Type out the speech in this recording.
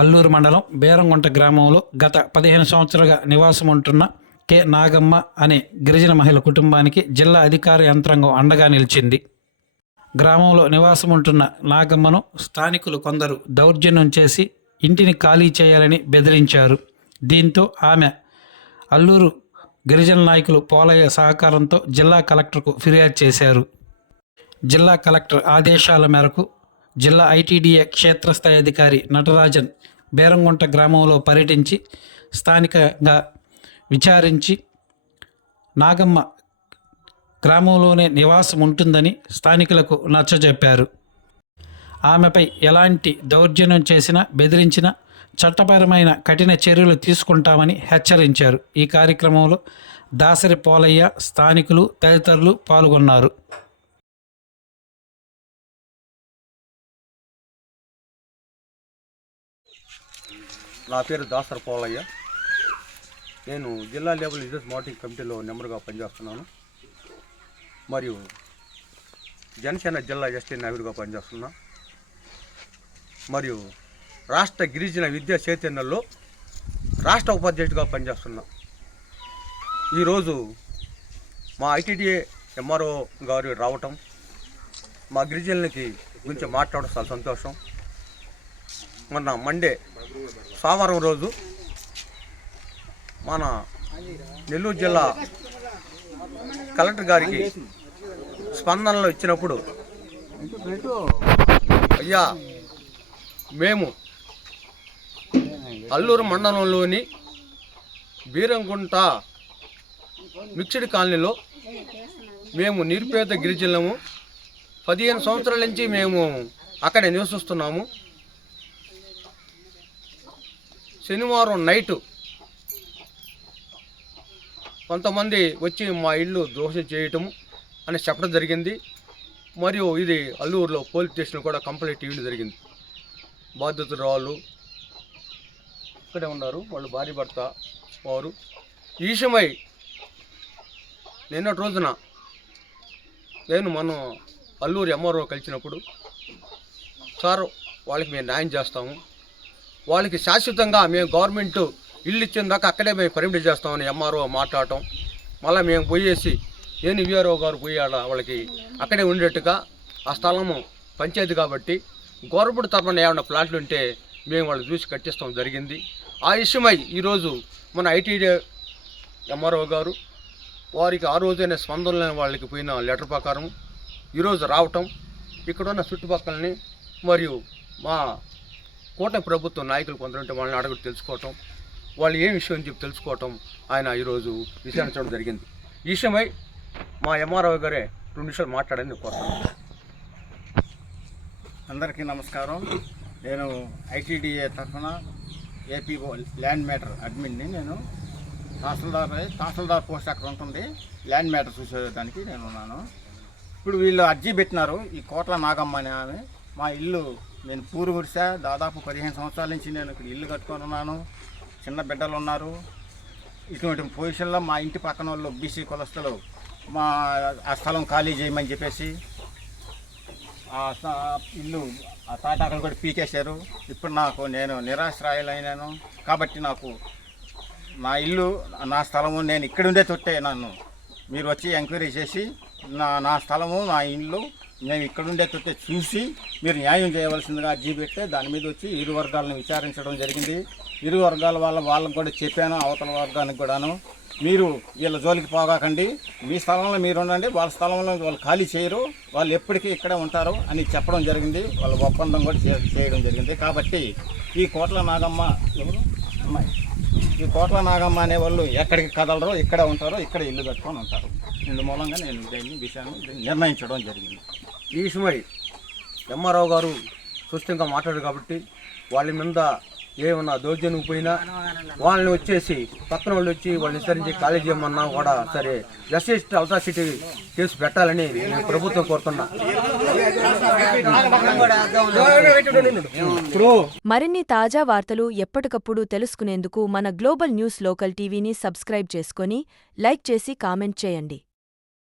అల్లూరు మండలం బేరంగుంట గ్రామంలో గత 15 సంవత్సరాలుగా నివాసం ఉంటున్న కె నాగమ్మ అనే గిరిజన మహిళ కుటుంబానికి జిల్లా అధికార యంత్రాంగం అండగా నిలిచింది. గ్రామంలో నివాసం ఉంటున్న నాగమ్మను స్థానికులు కొందరు దౌర్జన్యం చేసి ఇంటిని ఖాళీ చేయాలని బెదిరించారు. దీంతో ఆమె అల్లూరు గిరిజన నాయకులు పోలయ్య సహకారంతో జిల్లా కలెక్టర్కు ఫిర్యాదు చేశారు. జిల్లా కలెక్టర్ ఆదేశాల మేరకు జిల్లా ఐటీడీఏ క్షేత్రస్థాయి అధికారి నటరాజన్ బేరంగుంట గ్రామంలో పర్యటించి స్థానికంగా విచారించి నాగమ్మ గ్రామంలోనే నివాసం ఉంటుందని స్థానికులకు నచ్చజెప్పారు. ఆమెపై ఎలాంటి దౌర్జన్యం చేసినా బెదిరించినా చట్టపరమైన కఠిన చర్యలు తీసుకుంటామని హెచ్చరించారు. ఈ కార్యక్రమంలో దాసరి పోలయ్య, స్థానికులు తదితరులు పాల్గొన్నారు. నా పేరు దాసరి పోలయ్య. నేను జిల్లా లెవెల్ బిజినెస్ మార్కెటింగ్ కమిటీలో నెంబర్గా పనిచేస్తున్నాను. మరియు జనసేన జిల్లా ఎస్టీ నాయకుడిగా పనిచేస్తున్నా. మరియు రాష్ట్ర గిరిజన విద్యా చైతన్యంలో రాష్ట్ర ఉపాధ్యక్షుడిగా పనిచేస్తున్నా. ఈరోజు మా ఐటీడీఏ ఎంఆర్ఓ గారు రావటం, మా గిరిజనులకి గురించి మాట్లాడడం చాలా సంతోషం. మొన్న మండే సోమవారం రోజు మన నెల్లూరు జిల్లా కలెక్టర్ గారికి స్పందనలో ఇచ్చినప్పుడు, అయ్యా మేము అల్లూరు మండలంలోని బీరంగుంట మిక్స్డ్ కాలనీలో మేము నిరుపేద గిరిజనులము, 15 సంవత్సరాల నుంచి మేము అక్కడే నివసిస్తున్నాము. శనివారం నైటు కొంతమంది వచ్చి మా ఇల్లు దోషం చేయటం అని చెప్పడం జరిగింది. మరియు ఇది అల్లూరులో పోలీస్ స్టేషన్ కూడా కంప్లైంట్ ఇవ్వడం జరిగింది. బాధితులు వాళ్ళు ఇక్కడే ఉన్నారు, వాళ్ళు భార్య భర్త వారు. ఈ విషయమై నిన్నటి రోజున మనం అల్లూరు ఎంఆర్ఓ కలిసినప్పుడు, సార్ వాళ్ళకి మేము న్యాయం చేస్తాము, వాళ్ళకి శాశ్వతంగా మేము గవర్నమెంట్ ఇల్లు ఇచ్చిన దాకా అక్కడే మేము పర్మిట్ చేస్తామని ఎంఆర్ఓ మాట్లాడటం, మళ్ళీ మేము పోయేసి విఆర్ఓ గారు పోయాడ వాళ్ళకి అక్కడే ఉండేట్టుగా ఆ స్థలము పంచాయతీ కాబట్టి గవర్నమెంట్ తరఫున ఏమైనా ప్లాట్లు ఉంటే మేము వాళ్ళు చూసి కట్టిస్తాం జరిగింది. ఆ విషయమై ఈరోజు మన ఐటీడీ ఎంఆర్ఓ గారు వారికి ఆ రోజైన స్పందన లేని వాళ్ళకి పోయిన లెటర్ ప్రకారం ఈరోజు రావటం, ఇక్కడున్న చుట్టుపక్కలని మరియు మా కూటమి ప్రభుత్వం నాయకులు కొందరుంటే వాళ్ళని అడగడం తెలుసుకోవటం, వాళ్ళు ఏం విషయం చెప్పి తెలుసుకోవటం ఆయన ఈరోజు విచారించడం జరిగింది. ఈ విషయమై మా ఎంఆర్ఓ గారే 2 నిమిషాలు మాట్లాడని కోరుతున్నాను. అందరికీ నమస్కారం. నేను ఐటీడీఏ తరఫున ఏపీ ల్యాండ్ మ్యాటర్ అడ్మిన్ని. నేను తహసీల్దార్ పోస్ట్ అక్కడ ఉంటుంది, ల్యాండ్ మ్యాటర్ చూసేదానికి నేను ఉన్నాను. ఇప్పుడు వీళ్ళు అర్జీ పెట్టినారు. ఈ కోట్ల నాగమ్మ అనే ఆమె, మా ఇల్లు నేను పూరు గుడిసా, దాదాపు 15 సంవత్సరాల నుంచి నేను ఇక్కడ ఇల్లు కట్టుకొని ఉన్నాను, చిన్న బిడ్డలు ఉన్నారు. ఇటువంటి పొజిషన్లో మా ఇంటి పక్కన వాళ్ళు బీసీ కులస్తులు ఆ స్థలం ఖాళీ చేయమని చెప్పేసి ఇల్లు ఆ తాటాకులు కూడా పీకేశారు. ఇప్పుడు నేను నిరాశ్రాయులైనాను కాబట్టి నాకు నా నా స్థలము నేను ఇక్కడుండే తొట్టే నన్ను మీరు వచ్చి ఎంక్వైరీ చేసి నా స్థలము నా ఇల్లు మేము ఇక్కడుండే తొట్టే చూసి మీరు న్యాయం చేయవలసిందిగా అర్జీ పెడితే దాని మీద వచ్చి ఇరు వర్గాలను విచారించడం జరిగింది. ఇరు వర్గాల వాళ్ళకు కూడా చెప్పాను, అవతల వర్గానికి కూడాను, మీరు వీళ్ళ జోలికి పోగాకండి, మీ స్థలంలో మీరు ఉండండి, వాళ్ళ స్థలంలో వాళ్ళు ఖాళీ చేయరు, వాళ్ళు ఎప్పటికీ ఇక్కడే ఉంటారు అని చెప్పడం జరిగింది. వాళ్ళ ఒప్పందం కూడా చేయడం జరిగింది. కాబట్టి ఈ కోట్ల నాగమ్మ అనే వాళ్ళు ఎక్కడికి కదలరో ఇక్కడే ఉంటారో, ఇక్కడ ఇల్లు కట్టుకొని ఉంటారు. ఇందుమూలంగా నేను విషయాన్ని నిర్ణయించడం జరిగింది. ఈ విషయమై ఎంఆర్ఓ గారు స్పష్టంగా మాట్లాడారు కాబట్టి వాళ్ళ మీద ఏమన్నా దౌర్జన్యం పోయినా వాళ్ళని వచ్చేసి పక్కన వాళ్ళు వచ్చి వాళ్ళని విస్తరించి ఖాళీ చేయమన్నా కూడా సరే జస్టిస్ అల్ట్రాసిటీ కేసు పెట్టాలని నేను ప్రభుత్వం కోరుతున్నా. మరిన్ని తాజా వార్తలు ఎప్పటికప్పుడు తెలుసుకునేందుకు మన గ్లోబల్ న్యూస్ లోకల్ టీవీని సబ్స్క్రైబ్ చేసుకొని లైక్ చేసి కామెంట్ చేయండి.